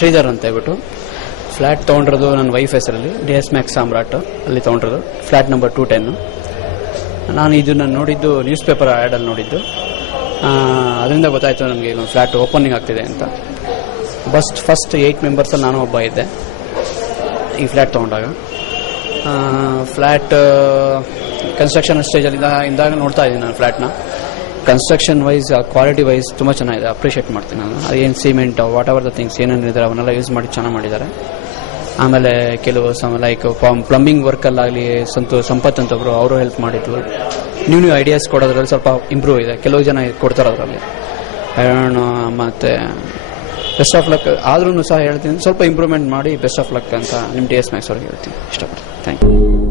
ಶ್ರೀಧರ್ ಅಂತ ಹೇಳ್ಬಿಟ್ಟು. ಫ್ಲ್ಯಾಟ್ ತೊಗೊಂಡಿರೋದು ನನ್ನ ವೈಫ್ ಹೆಸರಲ್ಲಿ, DS ಮ್ಯಾಕ್ಸ್ ಸಾಮ್ರಾಟ್ ಅಲ್ಲಿ ತೊಗೊಂಡಿರೋದು, ಫ್ಲ್ಯಾಟ್ ನಂಬರ್ 210. ನಾನು ಇದನ್ನು ನೋಡಿದ್ದು ನ್ಯೂಸ್ ಪೇಪರ್ ಆ್ಯಡಲ್ಲಿ ನೋಡಿದ್ದು. ಅದರಿಂದ ಗೊತ್ತಾಯಿತು ನಮಗೆ ಇಲ್ಲೊಂದು ಫ್ಲ್ಯಾಟ್ ಓಪನಿಂಗ್ ಆಗ್ತಿದೆ ಅಂತ. ಫಸ್ಟ್ 8 ಮೆಂಬರ್ಸಲ್ಲಿ ನಾನು ಒಬ್ಬ ಇದ್ದೆ ಈ ಫ್ಲ್ಯಾಟ್ ತೊಗೊಂಡಾಗ. ಫ್ಲ್ಯಾಟ್ ಕನ್ಸ್ಟ್ರಕ್ಷನ್ ಸ್ಟೇಜಲ್ಲಿ ಇಂದಾಗ ನೋಡ್ತಾ ಇದ್ದೀನಿ ನಾನು ಫ್ಲ್ಯಾಟ್ನ. ಕನ್ಸ್ಟ್ರಕ್ಷನ್ ವೈಸ್, ಕ್ವಾಲಿಟಿ ವೈಸ್ ತುಂಬ ಚೆನ್ನಾಗಿದೆ, ಅಪ್ರಿಷಿಯೇಟ್ ಮಾಡ್ತೀನಿ ನಾನು. ಅದೇನು cement, whatever the things ಏನೇನಿದ್ದಾರೆ ಅವನ್ನೆಲ್ಲ ಯೂಸ್ ಮಾಡಿ ಚೆನ್ನಾಗಿ ಮಾಡಿದ್ದಾರೆ. ಆಮೇಲೆ ಕೆಲವು ಲೈಕ್ ಪ್ಲಂಬಿಂಗ್ ವರ್ಕಲ್ಲಾಗಲಿ ಸಂಪತ್ ಅಂತ ಒಬ್ಬರು ಅವರು ಹೆಲ್ಪ್ ಮಾಡಿದ್ರು. ನ್ಯೂ ಐಡಿಯಾಸ್ ಕೊಡೋದ್ರಲ್ಲಿ ಸ್ವಲ್ಪ ಇಂಪ್ರೂವ್ ಇದೆ, ಕೆಲವು ಜನ ಕೊಡ್ತಾರೆ ಅದರಲ್ಲಿ. ಮತ್ತು ಬೆಸ್ಟ್ ಆಫ್ ಲಕ್. ಆದ್ರೂ ಸಹ ಹೇಳ್ತೀನಿ, ಸ್ವಲ್ಪ ಇಂಪ್ರೂವ್ಮೆಂಟ್ ಮಾಡಿ ಬೆಸ್ಟ್ ಆಫ್ ಲಕ್ ಅಂತ ನಿಮ್ಮ DS ಮ್ಯಾಕ್ಸ್ ಅವ್ರಿಗೆ ಹೇಳ್ತೀನಿ, ಇಷ್ಟಪಡ್ತೀನಿ. Thank you.